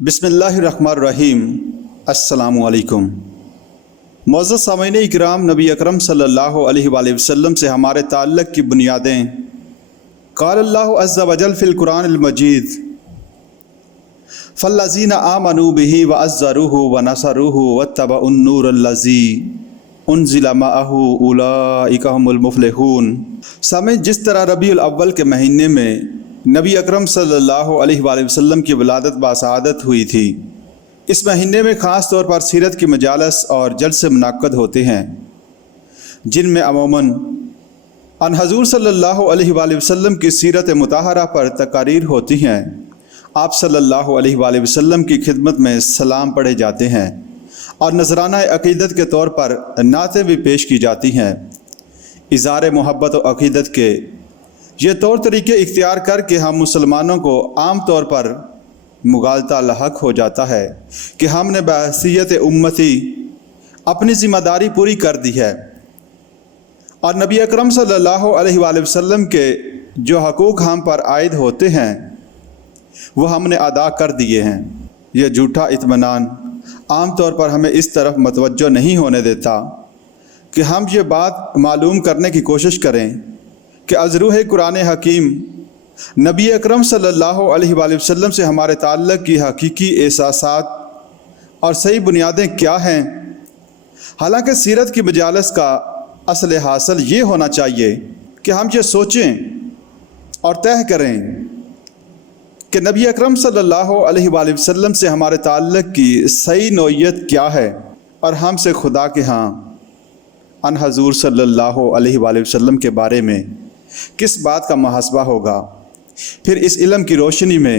बिस्मिल्लाहिर्रहमानिर्रहीम। अस्सलामु अलैकुम। मुअज़्ज़ज़ सामीन इकराम, नबी अकरम सल्लल्लाहु अलैहि वसल्लम से हमारे ताल्लुक़ की बुनियादें। क़ालल्लाहु अज़्ज़ा वजल फ़िल कुरानिल मजीद, फ़ल्लज़ीना आमनू बिही व अज़्ज़रूहु व नसरूहु वत्तबउन नूरल्लज़ी उन्ज़िला मअहू उलाइका हुमुल मुफ़्लिहून। सामीन, जिस तरह रबीउल अव्वल के महीने में नबी अकरम सल्लल्लाहु अलैहि वसल्लम की विलादत बासआदत हुई थी, इस महीने में ख़ास तौर पर सीरत की मजालस और जलसे मुनक्कद होते हैं, जिनमें अमूमन अन हज़ूर सल्लल्लाहु अलैहि वसल्लम की सीरत मुताहरा पर तकारीर होती हैं। आप सल्लल्लाहु अलैहि वसल्लम की खिदमत में सलाम पढ़े जाते हैं और नजराना अक़ीदत के तौर पर नातें भी पेश की जाती हैं। इज़हार मोहब्बत और अक़ीदत के ये तौर तरीके इख्तियार करके हम मुसलमानों को आम तौर पर मुगालता लहक हो जाता है कि हमने बहसीयत उम्मती अपनी ज़िम्मेदारी पूरी कर दी है और नबी अकरम सल्लल्लाहु अलैहि वसल्लम के जो हकूक़ हम पर आयद होते हैं वो हमने अदा कर दिए हैं। यह झूठा इत्मीनान आम तौर पर हमें इस तरफ मतवज्जो नहीं होने देता कि हम ये बात मालूम करने की कोशिश करें कि अज़रूह कुरान हकीम नबी अकरम सल्लल्लाहु अलैहि वसल्लम से हमारे ताल्लुक़ की हकीकी एहसासात और सही बुनियादें क्या हैं। हालांकि सीरत की मजालस का असल हासिल ये होना चाहिए कि हम ये सोचें और तय करें कि नबी अकरम सल्लल्लाहु अलैहि वसल्लम से हमारे ताल्लुक़ की सही नौइयत क्या है और हमसे खुदा के यहाँ अन हज़ूर सल्लल्लाहु अलैहि वसल्लम के बारे में किस बात का मुहासबा होगा। फिर इस इल्म की रोशनी में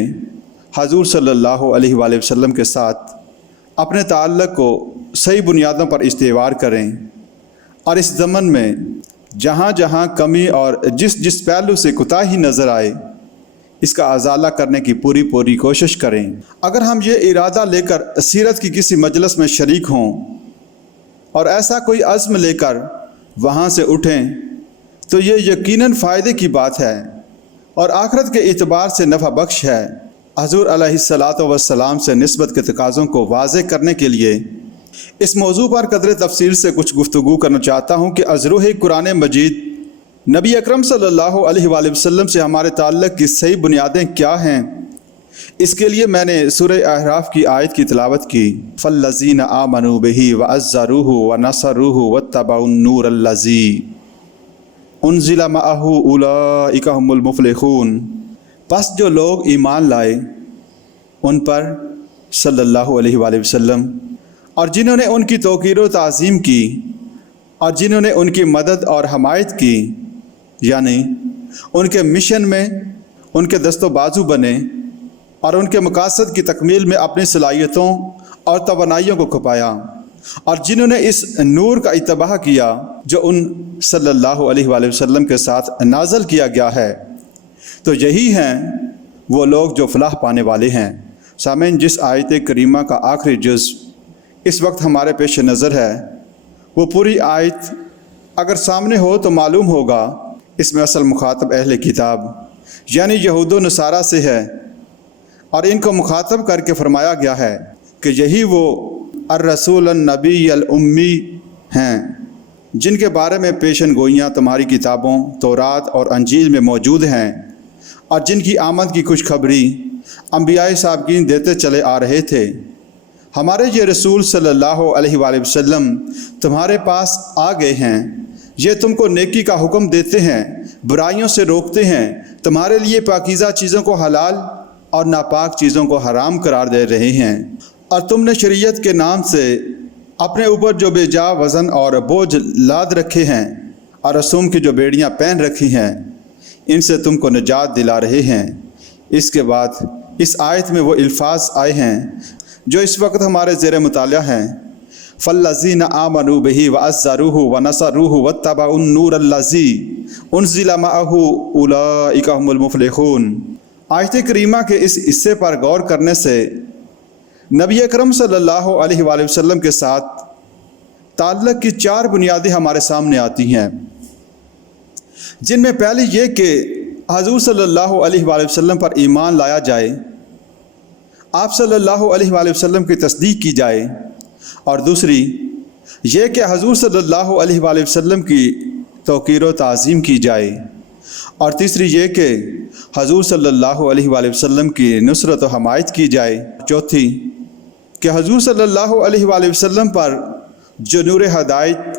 हज़ूर सल्लल्लाहु अलैहि वसल्लम के साथ अपने ताल्लुक़ को सही बुनियादों पर इस्तेवार करें और इस ज़मन में जहाँ जहाँ कमी और जिस पहलू से कोताही नज़र आए इसका अज़ाला करने की पूरी कोशिश करें। अगर हम ये इरादा लेकर सीरत की किसी मजलिस में शरीक हों और ऐसा कोई अज़्म लेकर वहाँ से उठें तो ये यकीनन फ़ायदे की बात है और आखिरत के एतबार से नफ़ा बख्श है। हज़ूर अलैहिस्सलातु वस्सलाम से निस्बत के तकाज़ों को वाज़ेह करने के लिए इस मौजू पर कदर तफसील से कुछ गुफ्तगू करना चाहता हूँ कि अज़रूह कुरान मजीद नबी अकरम सल्लल्लाहु अलैहि वसल्लम से हमारे ताल्लुक़ की सही बुनियादें क्या हैं। इसके लिए मैंने सूरह अहराफ की आयत की तिलावत की, फ़ल्लज़ीना आमनू बिही व अज़्ज़रूहु व नसरूहु वत्तबउन नूरल्लज़ी उन्ज़िला मअहू उलाइका हुमुल मुफ़्लिहून। बस जो लोग ईमान लाए उन पर सल्लल्लाहु अलैहि वसल्लम और जिन्होंने उनकी तौक़ीर व ताज़ीम की और जिन्होंने उनकी मदद और हमायत की, यानी उनके मिशन में उनके दस्तो बाजू बने और उनके मकासद की तकमील में अपनी सलाहियतों और तवानाइयों को खपाया और जिन्होंने इस नूर का इत्तबा किया जो उन सल्लल्लाहु अलैहि वसल्लम के साथ नाज़िल किया गया है, तो यही हैं वो लोग जो फलाह पाने वाले हैं। सामीन, जिस आयत करीमा का आखिरी जुज़ इस वक्त हमारे पेश नज़र है वो पूरी आयत अगर सामने हो तो मालूम होगा इसमें असल मुखातब अहले किताब यानी यहूद व नसारा से है और इनको मुखातब करके फरमाया गया है कि यही वो अर्रसूल नबी अल उम्मी हैं जिनके बारे में पेशन गोइयाँ तुम्हारी किताबों तौरात और अंजील में मौजूद हैं और जिनकी आमद की खुशखबरी अंबियाए साबकीन देते चले आ रहे थे। हमारे ये रसूल सल्लल्लाहु अलैहि वसल्लम तुम्हारे पास आ गए हैं, ये तुमको नेकी का हुक्म देते हैं, बुराइयों से रोकते हैं, तुम्हारे लिए पाकीज़ा चीज़ों को हलाल और नापाक चीज़ों को हराम करार दे रहे हैं और तुमने शरीयत के नाम से अपने ऊपर जो बेजा वज़न और बोझ लाद रखे हैं और रसूम की जो बेड़ियाँ पहन रखी हैं इनसे तुमको निजात दिला रहे हैं। इसके बाद इस आयत में वो अल्फाज आए हैं जो इस वक्त हमारे ज़ेर मुतालिया हैं, फ़ल्लज़ीना आमनू बिही व अज़्ज़रूहु व नसरूहु वत्तबउन नूरल्लज़ी उन्ज़िला मअहू उलाइका हुमुल मुफ़्लिहून। आयत करीमा के इस हिस्से पर गौर करने से नबी अकरम सल्लल्लाहु अलैहि वसल्लम के साथ ताल्लुक़ की चार बुनियादें हमारे सामने आती हैं, जिनमें पहली ये कि हज़ूर सल्लल्लाहु अलैहि वसल्लम पर ईमान लाया जाए आप सल्लल्लाहु अलैहि वसल्लम की तस्दीक की जाए, और दूसरी ये कि हजूर सल्लल्लाहु अलैहि वसल्लम की तौक़ीर व ताज़ीम की जाए, और तीसरी ये कि हजूर सल्लल्लाहु अलैहि वसल्लम की नुसरत व हमायत की जाए। चौथी कि हजूर सल्लल्लाहु अलैहि वसल्लम पर जो नूर हदायत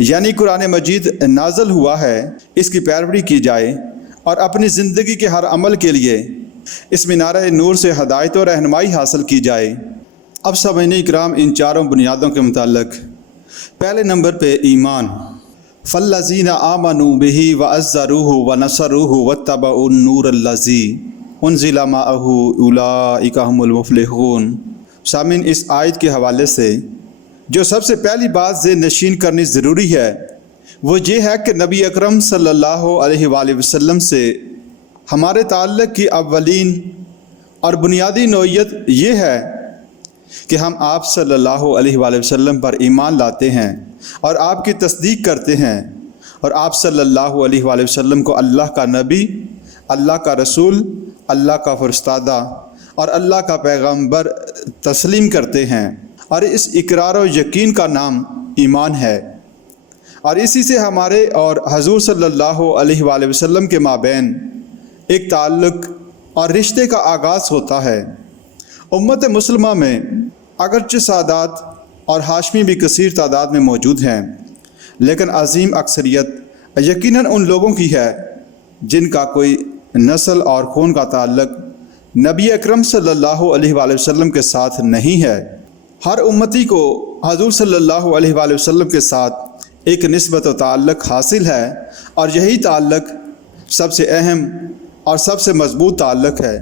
यानी कुरान मजीद नाज़िल हुआ है इसकी पैरवी की जाए, और अपनी ज़िंदगी के हर अमल के लिए इस मीनार नूर से हदायत और रहनुमाई हासिल की जाए। अब सामईन इकराम, इन चारों बुनियादों के मुताल्लिक़ पहले नंबर पे ईमान। फ़ल्लज़ीना आमनू बिही व अज़्ज़रूहु व नसरूहु वत्तबउन नूरल्लज़ी उनज़िला मअहू उलाइका हुमुल मुफ़्लिहून। सामिन, इस आयत के हवाले से जो सबसे पहली बात ज़ेहन करनी ज़रूरी है वो ये है कि नबी अकरम सल्लल्लाहु अलैहि वसल्लम से हमारे ताल्लुक़ की अव्वलीन और बुनियादी नौइयत ये है कि हम आप सल्लल्लाहु अलैहि वसल्लम पर ईमान लाते हैं और आपकी तस्दीक करते हैं, और आप सल्लल्लाहु अलैहि वसल्लम को अल्लाह का नबी, अल्लाह का रसूल, अल्लाह का फरिश्तादा और अल्लाह का पैगम्बर तस्लीम करते हैं। और इस इकरार और यकीन का नाम ईमान है, और इसी से हमारे और हजूर सल्लल्लाहु अलैहि वसल्लम के माबैन एक ताल्लुक़ और रिश्ते का आगाज़ होता है। उम्मत मुस्लिमा में अगरचे सादात और हाशमी भी कसीर तादाद में मौजूद हैं, लेकिन अजीम अक्सरियत यकीनन उन लोगों की है जिनका कोई नस्ल और खून का ताल्लुक़ नबी अकरम सल्लल्लाहु अलैहि वसल्लम के साथ नहीं है। हर उम्मती को हजूर सल्लल्लाहु अलैहि वसल्लम के साथ एक निस्बत व ताल्लुक़ हासिल है, और यही ताल्लुक़ सबसे अहम और सबसे मज़बूत ताल्लुक़ है,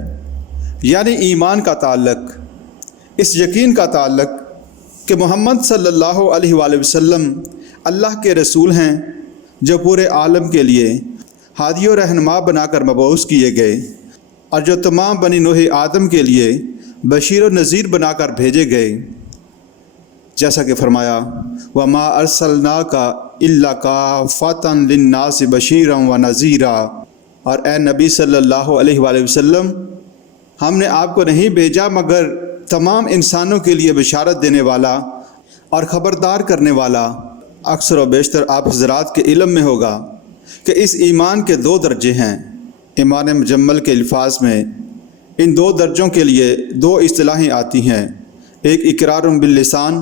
यानी ईमान का ताल्लुक़। इस यकीन का ताल्लुक़ कि मोहम्मद सल्लल्लाहु अलैहि वसल्लम अल्लाह के रसूल हैं जो पूरे आलम के लिए हादी और रहनुमा बनाकर मबऊस किए गए, और जो तमाम बनी नूह आदम के लिए बशीर और नज़ीर बनाकर भेजे गए। जैसा कि फरमाया, वमा अरसलनाका इल्ला काफ़तन लिन्नास बशीरन व नज़ीरा, और ए नबी सल्लल्लाहु अलैहि वसल्लम, हमने आपको नहीं भेजा मगर तमाम इंसानों के लिए बशारत देने वाला और ख़बरदार करने वाला। अक्सर व बेशतर आप हज़रात के इल्म में होगा कि इस ईमान के दो दर्जे हैं। ईमान मुजम्मल के अल्फाज में इन दो दर्जों के लिए दो इस्तिलाहें आती हैं, एक इकरारुम बिल लिसान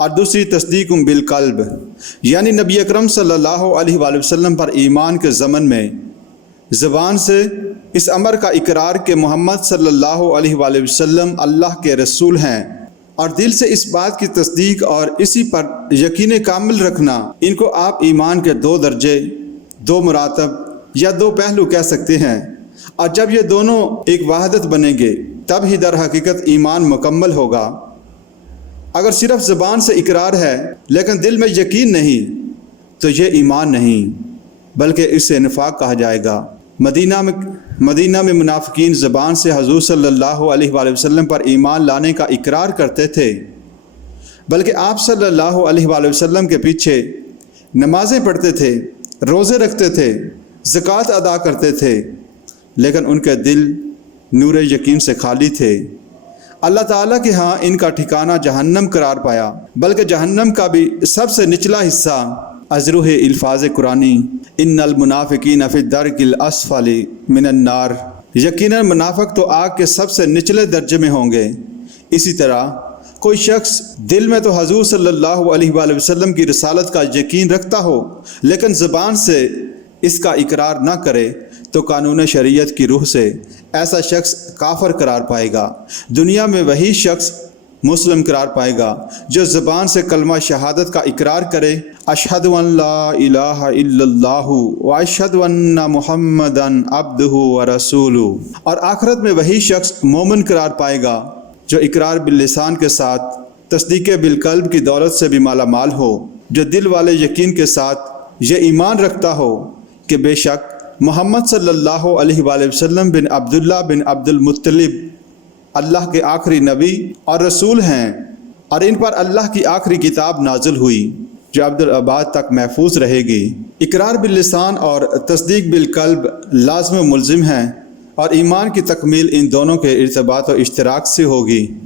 और दूसरी तस्दीकुम बिल कल्ब। यानी नबी अकरम सल्लल्लाहु अलैहि वसल्लम पर ईमान के ज़मन में ज़बान से इस अमर का इकरार कि मोहम्मद सल्लल्लाहु अलैहि वसल्लम अल्लाह के रसूल हैं, और दिल से इस बात की तस्दीक और इसी पर यकीन कामिल रखना, इनको आप ईमान के दो दर्जे, दो मुरातब या दो पहलू कह सकते हैं। और जब ये दोनों एक वाहदत बनेंगे तब ही दर हकीकत ईमान मुकम्मल होगा। अगर सिर्फ ज़बान से इकरार है लेकिन दिल में यकीन नहीं तो ये ईमान नहीं बल्कि इसे निफाक कहा जाएगा। मदीना में मुनाफिकीन ज़बान से हजूर सल्लल्लाहु अलैहि वसल्लम पर ईमान लाने का इकरार करते थे, बल्कि आप सल्लल्लाहु अलैहि वसल्लम के पीछे नमाज़ें पढ़ते थे, रोज़े रखते थे, ज़कात अदा करते थे, लेकिन उनके दिल नूर यकीन से खाली थे। अल्लाह ताला के यहाँ इनका ठिकाना जहन्नम करार पाया, बल्कि जहन्नम का भी सबसे निचला हिस्सा अज़रूह अल्फाज़ कुरानी इन्नल मुनाफ़िकीन फ़ी दरकिल अस्फ़ली मिनन नार, यकीनन मुनाफ़िक तो आग के सबसे निचले दर्जे में होंगे। इसी तरह कोई शख्स दिल में तो हजूर सल्लल्लाहु अलैहि वसल्लम की रिसालत का यकीन रखता हो लेकिन ज़बान से इसका इकरार ना करे तो कानून शरीयत की रूह से ऐसा शख्स काफिर करार पाएगा। दुनिया में वही शख्स मुस्लिम करार पाएगा जो ज़बान से कलमा शहादत का इकरार करे, अशहदु अन ला इलाहा इल्लल्लाहु व अशहदु अन्ना मुहम्मदन अब्दुहु व रसूलुहु, और आखिरत में वही शख्स मोमिन करार पाएगा जो इकरार बिल लिसान के साथ तस्दीक बिल कल्ब की दौलत से भी माला माल हो, जो दिल वाले यकीन के साथ ये ईमान रखता हो कि बेशक मोहम्मद सल्लल्लाहु अलैहि वसल्लम बिन अब्दुल्ला बिन अब्दुल मुत्तलिब अल्लाह के आखिरी नबी और रसूल हैं, और इन पर अल्लाह की आखिरी किताब नाजिल हुई जो अब्दुल अबाद तक महफूज रहेगी। इकरार बिल लिसान और तस्दीक बिल कल्ब लाज़िम मुलज़िम हैं, اور ایمان کی تکمیل ان دونوں کے ارتباط و اشتراک سے ہوگی۔